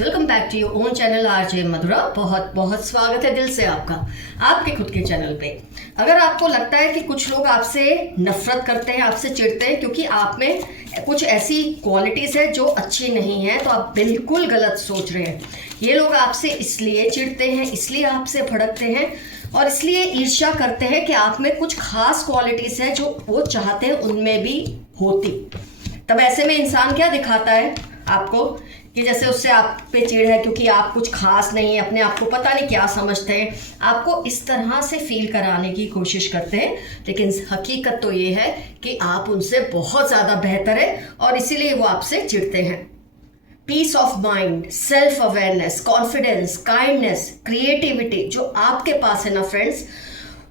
Welcome back to your own channel RJ Madhura. बहुत बहुत स्वागत है दिल से आपका आपके खुद के चैनल पे। अगर आपको लगता है कि कुछ लोग आपसे नफरत करते हैं, आपसे चिढ़ते हैं क्योंकि आप में कुछ ऐसी क्वालिटीज़ है जो अच्छी नहीं है, तो आप बिल्कुल गलत सोच रहे हैं। ये लोग आपसे इसलिए चिढ़ते हैं, इसलिए आपसे भड़कते हैं और इसलिए ईर्ष्या करते हैं कि आप में कुछ खास क्वालिटीज़ हैं जो वो चाहते हैं उनमें भी होती। तब ऐसे में इंसान क्या दिखाता है आपको कि जैसे उससे आप पे चिढ़ है क्योंकि आप कुछ खास नहीं है, अपने आप को पता नहीं क्या समझते हैं, आपको इस तरह से फील कराने की कोशिश करते हैं। लेकिन हकीकत तो ये है कि आप उनसे बहुत ज़्यादा बेहतर है और इसीलिए वो आपसे चिढ़ते हैं। Peace of mind, self awareness, confidence, kindness, creativity जो आपके पास है ना फ्रेंड्स,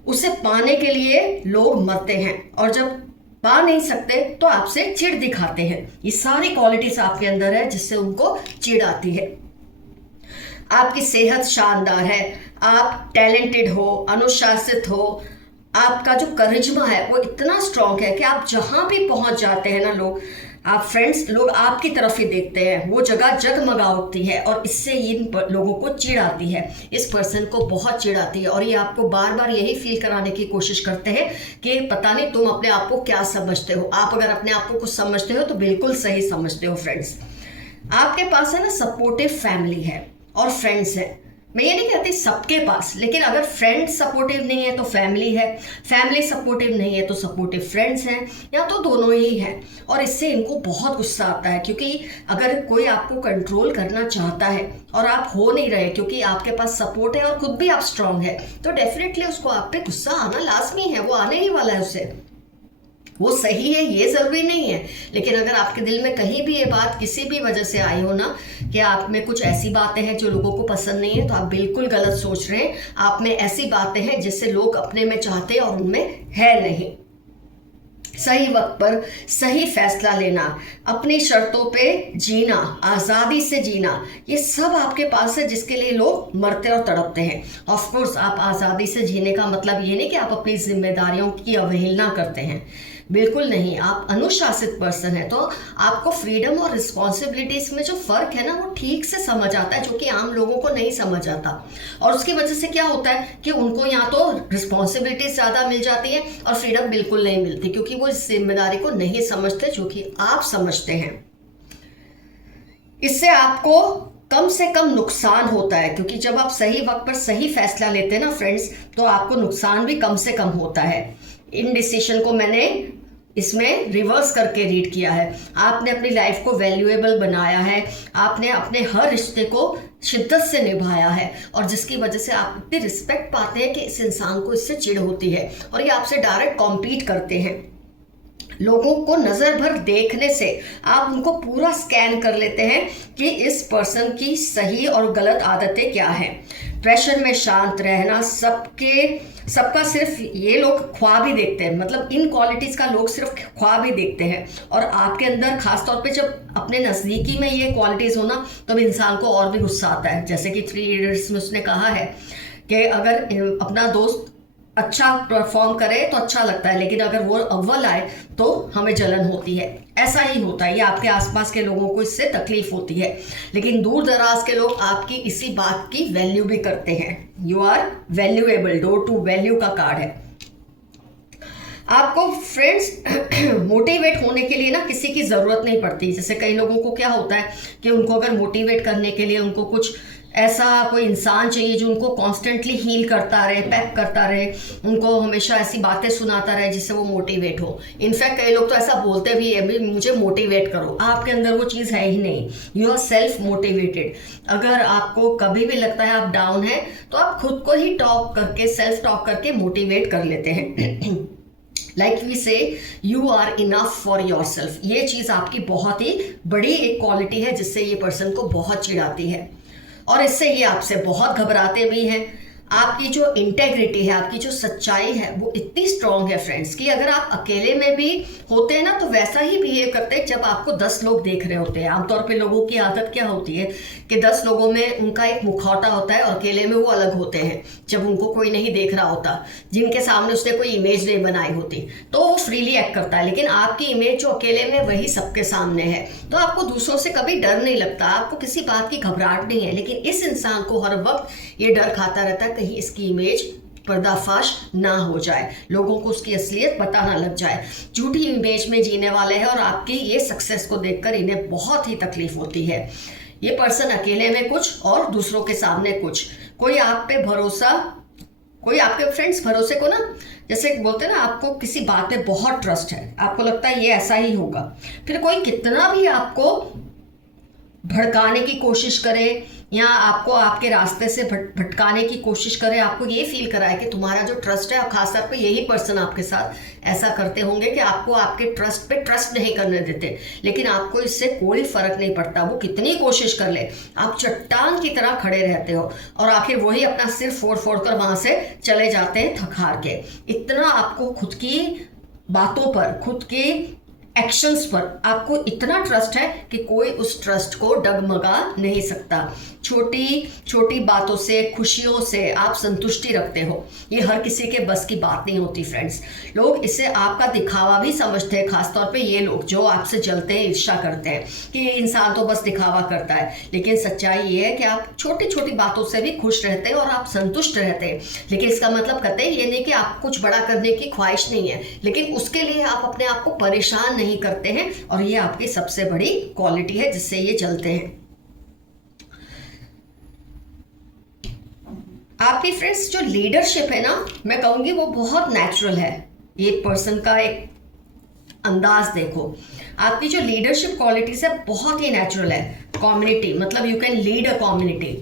उसे पाने के लिए लोग मरते हैं और जब पा नहीं सकते तो आपसे चिढ़ दिखाते हैं। ये सारी क्वालिटीज आपके अंदर है जिससे उनको चिढ़ आती है। आपकी सेहत शानदार है, आप टैलेंटेड हो, अनुशासित हो, आपका जो करिश्मा है वो इतना स्ट्रांग है कि आप जहां भी पहुंच जाते हैं ना आप फ्रेंड्स, लोग आपकी तरफ ही देखते हैं, वो जगह जगमगा उठती है और इससे इन लोगों को चिढ़ आती है। इस पर्सन को बहुत चिढ़ आती है और ये आपको बार बार यही फील कराने की कोशिश करते हैं कि पता नहीं तुम अपने आप को क्या समझते हो। आप अगर अपने आप को कुछ समझते हो तो बिल्कुल सही समझते हो फ्रेंड्स। आपके पास है ना सपोर्टिव फैमिली है और फ्रेंड्स है। मैं ये नहीं कहती सबके पास, लेकिन अगर फ्रेंड्स सपोर्टिव नहीं है तो फैमिली है, फैमिली सपोर्टिव नहीं है तो सपोर्टिव फ्रेंड्स हैं, या तो दोनों ही हैं। और इससे इनको बहुत गुस्सा आता है क्योंकि अगर कोई आपको कंट्रोल करना चाहता है और आप हो नहीं रहे क्योंकि आपके पास सपोर्ट है और खुद भी आप स्ट्रांग है, तो डेफिनेटली उसको आप पे गुस्सा आना लाजमी है, वो आने ही वाला है उसे। वो सही है ये ज़रूरी नहीं है, लेकिन अगर आपके दिल में कहीं भी ये बात किसी भी वजह से आई हो ना कि आप में कुछ ऐसी बातें हैं जो लोगों को पसंद नहीं है, तो आप बिल्कुल गलत सोच रहे हैं। आप में ऐसी बातें हैं जिससे लोग अपने में चाहते हैं और उनमें है नहीं। सही वक्त पर सही फैसला लेना, अपनी शर्तों पे जीना, आज़ादी से जीना, ये सब आपके पास है जिसके लिए लोग मरते और तड़पते हैं। ऑफ कोर्स आप आज़ादी से जीने का मतलब ये नहीं कि आप अपनी जिम्मेदारियों की अवहेलना करते हैं, बिल्कुल नहीं। आप अनुशासित पर्सन है तो आपको फ्रीडम और रिस्पॉन्सिबिलिटीज में जो फर्क है ना वो ठीक से समझ आता है, जो कि आम लोगों को नहीं समझ आता। और उसकी वजह से क्या होता है कि उनको या तो रिस्पॉन्सिबिलिटीज ज़्यादा मिल जाती है और फ्रीडम बिल्कुल नहीं मिलती क्योंकि वो इस जिम्मेदारी को नहीं समझते जो कि आप समझते हैं। इससे आपको कम से कम नुकसान होता है क्योंकि जब आप सही वक्त पर सही फैसला लेते हैं ना फ्रेंड्स, तो आपको नुकसान भी कम से कम होता है। इन डिसीजन को मैंने इसमें रिवर्स करके रीड किया है। आपने अपनी लाइफ को वैल्यूएबल बनाया है, आपने अपने हर रिश्ते को शिद्दत से निभाया है और जिसकी वजह से आप इतनी रिस्पेक्ट पाते हैं कि इस इंसान को इससे चिढ़ होती है और ये आपसे डायरेक्ट कॉम्पीट करते हैं। लोगों को नज़र भर देखने से आप उनको पूरा स्कैन कर लेते हैं कि इस पर्सन की सही और गलत आदतें क्या हैं। प्रेशर में शांत रहना, सबका सिर्फ ये लोग ख्वाब ही देखते हैं, मतलब इन क्वालिटीज़ का लोग सिर्फ ख्वाब ही देखते हैं। और आपके अंदर खास तौर पे जब अपने नज़दीकी में ये क्वालिटीज़ हो ना तब इंसान को और भी गुस्सा आता है। जैसे कि 3 इडियट्स में उसने कहा है कि अगर अपना दोस्त अच्छा परफॉर्म करे तो अच्छा लगता है, लेकिन अगर वो अव्वल आए तो हमें जलन होती है। ऐसा ही होता है, ये आपके आसपास के लोगों को इससे तकलीफ होती है, लेकिन दूर दराज के लोग आपकी इसी बात की वैल्यू भी करते हैं। You are valuable, door to value का कार्ड है। आपको फ्रेंड्स मोटिवेट होने के लिए ना किसी की ज़रूरत नहीं पड़ती। जैसे कई लोगों को क्या होता है कि उनको अगर मोटिवेट करने के लिए उनको कुछ ऐसा कोई इंसान चाहिए जो उनको कॉन्स्टेंटली हील करता रहे, पैक करता रहे, उनको हमेशा ऐसी बातें सुनाता रहे जिससे वो मोटिवेट हो। इनफैक्ट कई लोग तो ऐसा बोलते भी है मुझे मोटिवेट करो। आपके अंदर वो चीज़ है ही नहीं। You are self motivated. अगर आपको कभी भी लगता है आप डाउन है तो आप खुद को ही सेल्फ टॉक करके मोटिवेट कर लेते हैं। Like we say you are enough for your self. ये चीज़ आपकी बहुत ही बड़ी एक क्वालिटी है जिससे ये पर्सन को बहुत चिढ़ाती है और इससे ये आपसे बहुत घबराते भी हैं। आपकी जो इंटेग्रिटी है, आपकी जो सच्चाई है वो इतनी स्ट्रांग है फ्रेंड्स कि अगर आप अकेले में भी होते हैं ना तो वैसा ही बिहेव करते हैं जब आपको 10 लोग देख रहे होते हैं। आमतौर पे लोगों की आदत क्या होती है कि 10 लोगों में उनका एक मुखौटा होता है और अकेले में वो अलग होते हैं जब उनको कोई नहीं देख रहा होता, जिनके सामने उसने कोई इमेज नहीं बनाई होती, तो वो फ्रीली एक्ट करता है, लेकिन आपकी इमेज जो अकेले में वही सबके सामने है। तो आपको दूसरों से कभी डर नहीं लगता, आपको किसी बात की घबराहट नहीं है। लेकिन इस इंसान को हर वक्त ये डर खाता रहता है कहीं इसकी इमेज पर्दाफाश ना हो जाए, लोगों को उसकी असलियत पता ना लग जाए। झूठी इमेज में जीने वाले हैं और आपकी ये सक्सेस को देखकर इन्हें बहुत ही तकलीफ होती है। ये पर्सन अकेले में कुछ और दूसरों के सामने कुछ। कोई आप पे भरोसा, कोई आपके फ्रेंड्स भरोसे को ना, जैसे बोलते हैं ना, आपको किसी बात पे बहुत ट्रस्ट है, आपको लगता है ये ऐसा ही होगा। फिर कोई कितना भी आपको भड़काने की कोशिश करे या आपको आपके रास्ते से भटकाने की कोशिश करे, आपको ये फील कराए कि तुम्हारा जो ट्रस्ट है, और खासतौर पे यही पर्सन आपके साथ ऐसा करते होंगे कि आपको आपके ट्रस्ट पे ट्रस्ट नहीं करने देते। लेकिन आपको इससे कोई फर्क नहीं पड़ता, वो कितनी कोशिश कर ले, आप चट्टान की तरह खड़े रहते हो और आखिर वही अपना सिर फोड़ फोड़ कर वहां से चले जाते हैं थक हार के। इतना आपको खुद की बातों पर, खुद की एक्शंस पर आपको इतना ट्रस्ट है कि कोई उस ट्रस्ट को डगमगा नहीं सकता। छोटी छोटी बातों से, खुशियों से आप संतुष्टि रखते हो, ये हर किसी के बस की बात नहीं होती फ्रेंड्स। लोग इसे आपका दिखावा भी समझते हैं, खासतौर पे ये लोग जो आपसे जलते हैं, ईर्ष्या करते हैं कि ये इंसान तो बस दिखावा करता है। लेकिन सच्चाई ये है कि आप छोटी छोटी बातों से भी खुश रहते हैं और आप संतुष्ट रहते हैं। लेकिन इसका मतलब कतई ये नहीं कि आप कुछ बड़ा करने की ख्वाहिश नहीं है, लेकिन उसके लिए आप अपने आप को परेशान नहीं करते हैं, और ये आपकी सबसे बड़ी क्वालिटी है जिससे ये चलते हैं। आपकी फ्रेंड्स जो लीडरशिप है ना, मैं कहूंगी वो बहुत नेचुरल है। ये पर्सन का एक अंदाज देखो, आपकी जो लीडरशिप क्वालिटीज है बहुत ही नेचुरल है। कम्युनिटी मतलब you can lead a community.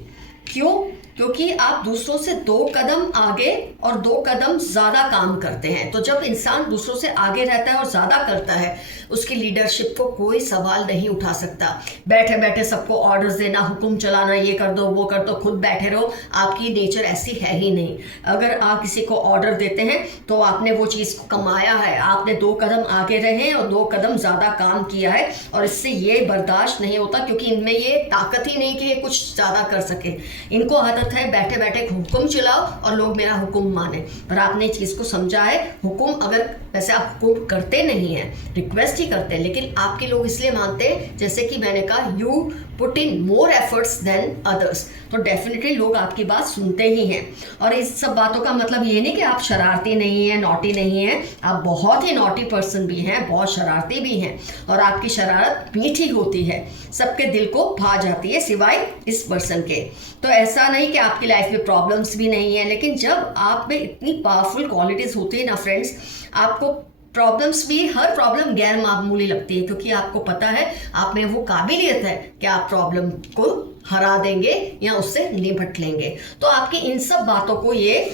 क्यों? क्योंकि आप दूसरों से 2 कदम आगे और 2 कदम ज़्यादा काम करते हैं। तो जब इंसान दूसरों से आगे रहता है और ज़्यादा करता है, उसकी लीडरशिप को कोई सवाल नहीं उठा सकता। बैठे बैठे सबको ऑर्डर्स देना, हुक्म चलाना, ये कर दो वो कर दो, खुद बैठे रहो, आपकी नेचर ऐसी है ही नहीं। अगर आप किसी को ऑर्डर देते हैं तो आपने वो चीज़ को कमाया है, आपने 2 कदम आगे रहे और 2 कदम ज़्यादा काम किया है, और इससे ये बर्दाश्त नहीं होता क्योंकि इनमें ये ताकत ही नहीं कि ये कुछ ज़्यादा कर सके। इनको आदत है बैठे बैठे हुक्म चलाओ और लोग मेरा हुक्म माने। पर आपने चीज को समझा है, हुक्म अगर वैसे आप हुक्म करते नहीं हैं, रिक्वेस्ट ही करते हैं, लेकिन आपके लोग इसलिए मानते हैं जैसे कि मैंने कहा, you put in more efforts than others. तो डेफिनेटली लोग आपकी बात सुनते ही हैं। और इस सब बातों का मतलब ये नहीं कि आप शरारती नहीं हैं, नॉटी नहीं हैं। आप बहुत ही नॉटी पर्सन भी हैं, बहुत शरारती भी हैं, और आपकी शरारत मीठी होती है, सबके दिल को भा जाती है सिवाय इस पर्सन के। तो ऐसा नहीं कि आपकी लाइफ में प्रॉब्लम्स भी नहीं है, लेकिन जब आप में इतनी पावरफुल क्वालिटीज होती है ना फ्रेंड्स, आपको प्रॉब्लम्स भी, हर प्रॉब्लम गैर मामूली लगती है, क्योंकि आपको पता है आप में वो काबिलियत है कि आप प्रॉब्लम को हरा देंगे या उससे निपट लेंगे। तो आपकी इन सब बातों को ये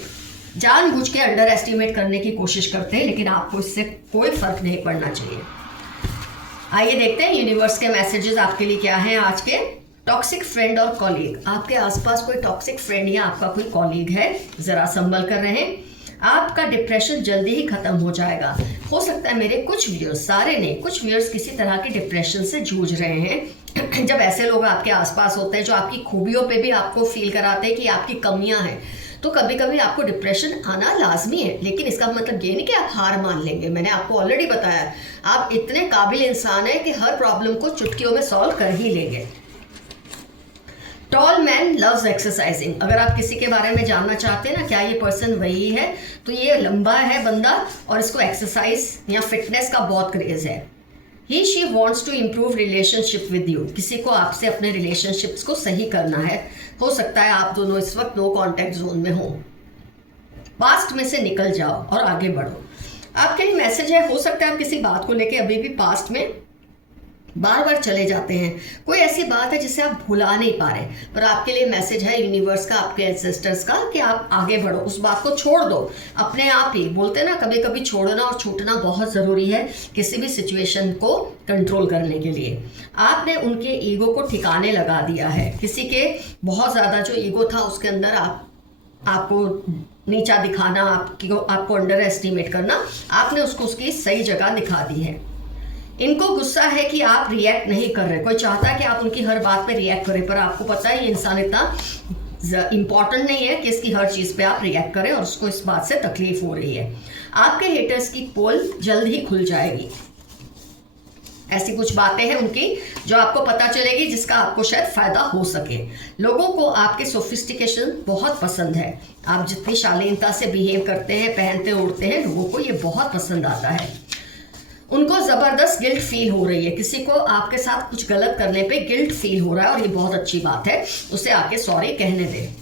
जानबूझ के अंडर एस्टिमेट करने की कोशिश करते हैं, लेकिन आपको इससे कोई फर्क नहीं पड़ना चाहिए। आइए देखते हैं यूनिवर्स के मैसेजेस आपके लिए क्या हैं आज के। टॉक्सिक फ्रेंड और कॉलीग, आपके आसपास कोई टॉक्सिक फ्रेंड या आपका कोई कॉलीग है, जरा संभल कर रहें। आपका डिप्रेशन जल्दी ही खत्म हो जाएगा। हो सकता है मेरे कुछ व्यूअर्स, सारे नहीं, कुछ व्यूअर्स किसी तरह के डिप्रेशन से जूझ रहे हैं। जब ऐसे लोग आपके आसपास होते हैं जो आपकी खूबियों पे भी आपको फील कराते हैं कि आपकी कमियां हैं, तो कभी कभी आपको डिप्रेशन आना लाजमी है। लेकिन इसका मतलब ये नहीं कि आप हार मान लेंगे। मैंने आपको ऑलरेडी बताया, आप इतने काबिल इंसान हैं कि हर प्रॉब्लम को चुटकियों में सॉल्व कर ही लेंगे। टॉल मैन लव्स एक्सरसाइजिंग, अगर आप किसी के बारे में जानना चाहते हैं ना क्या ये पर्सन वही है, तो ये लंबा है बंदा और इसको एक्सरसाइज या फिटनेस का बहुत क्रेज है। He she wants to improve relationship with you, किसी को आपसे अपने रिलेशनशिप्स को सही करना है। हो सकता है आप दोनों इस वक्त नो कॉन्टैक्ट जोन में हो। पास्ट में से निकल जाओ और आगे बढ़ो। आपके लिए मैसेज है, हो सकता है आप किसी बात को लेके अभी भी पास्ट में बार बार चले जाते हैं। कोई ऐसी बात है जिसे आप भुला नहीं पा रहे, पर आपके लिए मैसेज है यूनिवर्स का, आपके एंसेस्टर्स का, कि आप आगे बढ़ो, उस बात को छोड़ दो अपने आप ही। बोलते हैं ना, कभी कभी छोड़ना और छूटना बहुत ज़रूरी है किसी भी सिचुएशन को कंट्रोल करने के लिए। आपने उनके ईगो को ठिकाने लगा दिया है। किसी के बहुत ज़्यादा जो ईगो था उसके अंदर आपको नीचा दिखाना, आपको अंडर एस्टिमेट करना, आपने उसको उसकी सही जगह दिखा दी है। इनको गुस्सा है कि आप रिएक्ट नहीं कर रहे। कोई चाहता है कि आप उनकी हर बात पे रिएक्ट करें, पर आपको पता है ये इंसान इतना इम्पॉर्टेंट नहीं है कि इसकी हर चीज़ पे आप रिएक्ट करें और उसको इस बात से तकलीफ हो रही है। आपके हेटर्स की पोल जल्द ही खुल जाएगी। ऐसी कुछ बातें हैं उनकी जो आपको पता चलेगी, जिसका आपको शायद फायदा हो सके। लोगों को आपके सोफिस्टिकेशन बहुत पसंद है। आप जितनी शालीनता से बिहेव करते हैं, पहनते ओढ़ते हैं, लोगों को ये बहुत पसंद आता है। उनको ज़बरदस्त गिल्ट फील हो रही है। किसी को आपके साथ कुछ गलत करने पे गिल्ट फील हो रहा है और ये बहुत अच्छी बात है, उसे आके सॉरी कहने दें।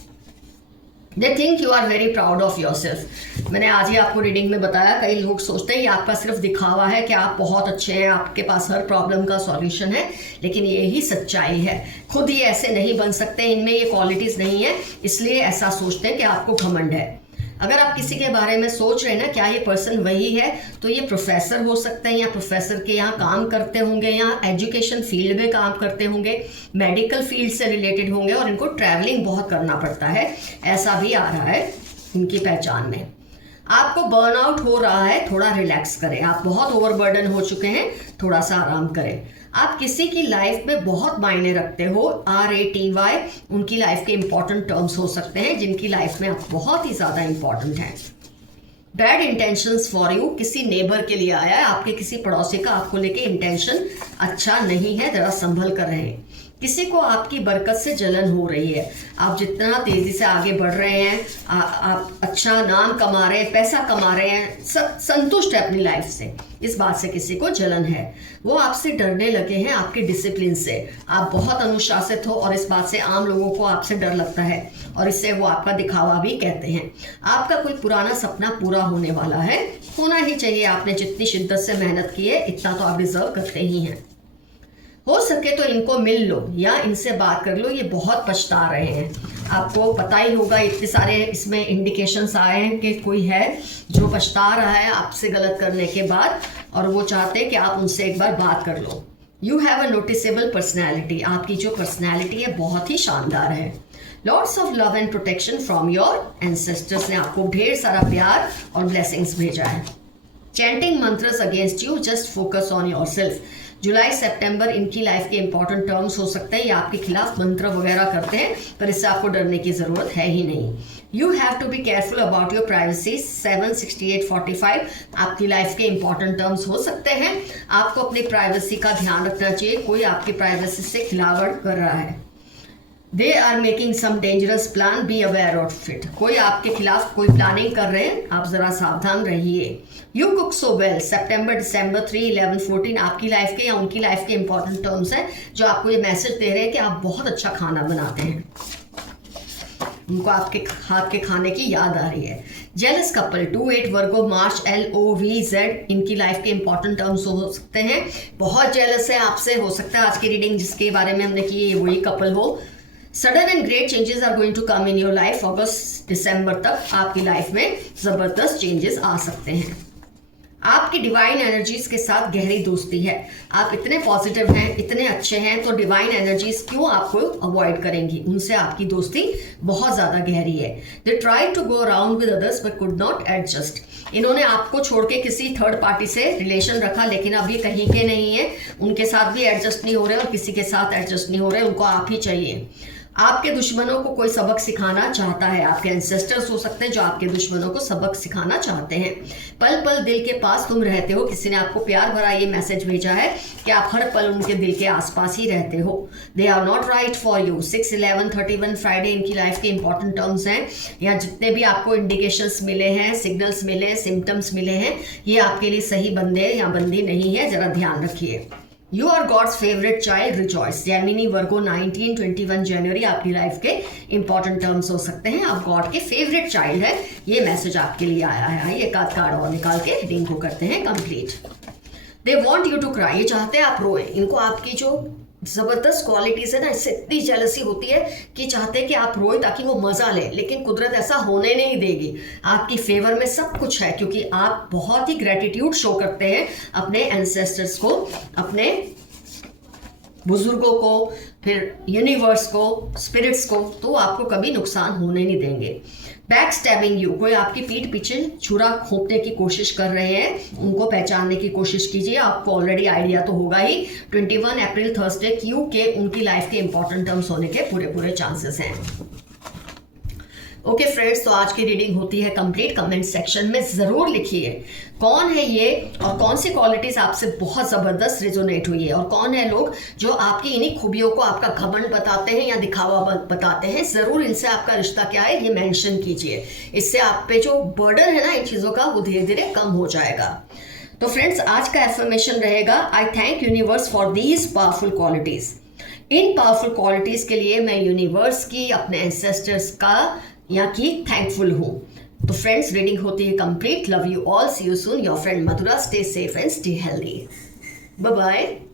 They think you are very proud of your self. मैंने आज ही आपको रीडिंग में बताया, कई लोग सोचते हैं ये आपका सिर्फ दिखावा है कि आप बहुत अच्छे हैं, आपके पास हर प्रॉब्लम का सॉल्यूशन है, लेकिन ये ही सच्चाई है। खुद ही ऐसे नहीं बन सकते, इनमें ये क्वालिटीज़ नहीं है, इसलिए ऐसा सोचते हैं कि आपको घमंड है। अगर आप किसी के बारे में सोच रहे हैं ना क्या ये पर्सन वही है, तो ये प्रोफेसर हो सकते हैं या प्रोफेसर के यहाँ काम करते होंगे या एजुकेशन फील्ड में काम करते होंगे, मेडिकल फील्ड से रिलेटेड होंगे और इनको ट्रैवलिंग बहुत करना पड़ता है, ऐसा भी आ रहा है इनकी पहचान में। आपको बर्नआउट हो रहा है, थोड़ा रिलैक्स करें। आप बहुत ओवरबर्डन हो चुके हैं, थोड़ा सा आराम करें। आप किसी की लाइफ में बहुत मायने रखते हो, RATY, उनकी लाइफ के इंपॉर्टेंट टर्म्स हो सकते हैं जिनकी लाइफ में आप बहुत ही ज़्यादा इंपॉर्टेंट हैं। बैड इंटेंशंस फॉर यू, किसी नेबर के लिए आया है, आपके किसी पड़ोसी का आपको लेके इंटेंशन अच्छा नहीं है, ज़रा संभल कर रहें। किसी को आपकी बरकत से जलन हो रही है। आप जितना तेज़ी से आगे बढ़ रहे हैं, आप अच्छा नाम कमा रहे हैं, पैसा कमा रहे हैं, संतुष्ट है अपनी लाइफ से, इस बात से किसी को जलन है। वो आपसे डरने लगे हैं, आपके डिसिप्लिन से। आप बहुत अनुशासित हो और इस बात से आम लोगों को आपसे डर लगता है और इससे वो आपका दिखावा भी कहते हैं। आपका कोई पुराना सपना पूरा होने वाला है, होना ही चाहिए। आपने जितनी शिद्दत से मेहनत की है, इतना तो आप डिजर्व करते ही हैं। हो सके तो इनको मिल लो या इनसे बात कर लो, ये बहुत पछता रहे हैं। आपको पता ही होगा, इतने सारे इसमें इंडिकेशंस आए हैं कि कोई है जो पछता रहा है आपसे गलत करने के बाद और वो चाहते हैं कि आप उनसे एक बार बात कर लो। You have a noticeable personality, आपकी जो पर्सनैलिटी है बहुत ही शानदार है। Lots of love and protection from your ancestors ने आपको ढेर सारा प्यार और ब्लेसिंग्स भेजा है। Chanting mantras against you, just focus on yourself. जुलाई सितंबर इनकी लाइफ के इंपॉर्टेंट टर्म्स हो सकते हैं, ये आपके खिलाफ मंत्र वगैरह करते हैं, पर इससे आपको डरने की ज़रूरत है ही नहीं। You have to be careful about your privacy, 76845 आपकी लाइफ के इंपॉर्टेंट टर्म्स हो सकते हैं। आपको अपनी प्राइवेसी का ध्यान रखना चाहिए, कोई आपकी प्राइवेसी से खिलावट कर रहा है। They are making some dangerous plan, be aware of it. कोई आपके खिलाफ कोई प्लानिंग कर रहे हैं, आप ज़रा सावधान रहिए। यू कुक सो वेल, सितंबर, दिसंबर 3, 11, 14 आपकी लाइफ के या उनकी लाइफ के इंपॉर्टेंट टर्म्स हैं जो आपको ये मैसेज दे रहे हैं कि आप बहुत अच्छा खाना बनाते हैं, उनको आपके हाथ के खाने की याद आ रही है। जेलस कपल, 2-8 वर्गो, मार्च, LOVZ इनकी लाइफ के इंपॉर्टेंट टर्म्स हो सकते हैं। बहुत जेलस है आपसे, हो सकता है आज की रीडिंग जिसके बारे में हमने की है वही कपल हो। Sudden and great changes are going to come in your life, अगस्त दिसंबर तक आपकी लाइफ में ज़बरदस्त चेंजेस आ सकते हैं। आपकी डिवाइन एनर्जीज के साथ गहरी दोस्ती है। आप इतने पॉजिटिव हैं, इतने अच्छे हैं, तो डिवाइन एनर्जीज क्यों आपको अवॉइड करेंगी? उनसे आपकी दोस्ती बहुत ज़्यादा गहरी है। They try to go around with others but could not adjust. इन्होंने आपको छोड़ के किसी थर्ड पार्टी से रिलेशन रखा, लेकिन अब ये कहीं के नहीं है, उनके साथ भी एडजस्ट नहीं हो रहे और किसी के साथ एडजस्ट नहीं हो रहे, उनको आप ही चाहिए। आपके दुश्मनों को कोई सबक सिखाना चाहता है, आपके एंसेस्टर्स हो सकते हैं जो आपके दुश्मनों को सबक सिखाना चाहते हैं। पल पल दिल के पास तुम रहते हो, किसी ने आपको प्यार भरा ये मैसेज भेजा है कि आप हर पल उनके दिल के आसपास ही रहते हो। They are not right for you, 6, 11, 31 Friday इनकी लाइफ के इंपॉर्टेंट टर्म्स हैं। या जितने भी आपको इंडिकेशंस मिले हैं, सिग्नल्स मिले, सिम्टम्स मिले हैं, ये आपके लिए सही बंदे या बंदी नहीं है, जरा ध्यान रखिए। You are God's favourite child, rejoice. Gemini, Virgo, 19, 21 जनवरी आपकी लाइफ के इंपॉर्टेंट टर्म्स हो सकते हैं। आप गॉड के फेवरेट चाइल्ड है, ये मैसेज आपके लिए आया है। आइए एक आध कार्ड और निकाल के रीडिंग को करते हैं complete. They want you to cry, ये चाहते हैं आप रोए। इनको आपकी जो ज़बरदस्त क्वालिटीज़ है ना, इससे इतनी जेलसी होती है कि चाहते हैं कि आप रोए ताकि वो मज़ा ले, लेकिन कुदरत ऐसा होने नहीं देगी। आपकी फेवर में सब कुछ है क्योंकि आप बहुत ही ग्रेटिट्यूड शो करते हैं अपने एंसेस्टर्स को, अपने बुजुर्गों को, फिर यूनिवर्स को, स्पिरिट्स को, तो आपको कभी नुकसान होने नहीं देंगे। बैक स्टैबिंग यू, कोई आपकी पीठ पीछे छुरा खोपने की कोशिश कर रहे हैं, उनको पहचानने की कोशिश कीजिए। आपको ऑलरेडी आइडिया तो होगा ही। 21 अप्रैल थर्सडे क्यू के उनकी लाइफ के इंपॉर्टेंट टर्म्स होने के पूरे चांसेस हैं। ओके फ्रेंड्स, तो आज की रीडिंग होती है कंप्लीट। कमेंट सेक्शन में ज़रूर लिखिए कौन है ये और कौन सी क्वालिटीज़ आपसे बहुत ज़बरदस्त रिजोनेट हुई है, और कौन है लोग जो आपकी इन्हीं खूबियों को आपका घमंड बताते हैं या दिखावा बताते हैं। ज़रूर इनसे आपका रिश्ता क्या है ये मेंशन कीजिए। इससे आप पे जो बर्डन है ना इन चीज़ों का, वो धीरे धीरे कम हो जाएगा। तो फ्रेंड्स, आज का एफर्मेशन रहेगा, आई thank universe for these powerful qualities. In powerful qualities के लिए मैं यूनिवर्स की, अपने एंसेस्टर्स का या की थैंकफुल हूँ। तो फ्रेंड्स, रीडिंग होती है complete. Love you all, see you soon, your friend Madhura. Stay safe and stay healthy. Bye bye.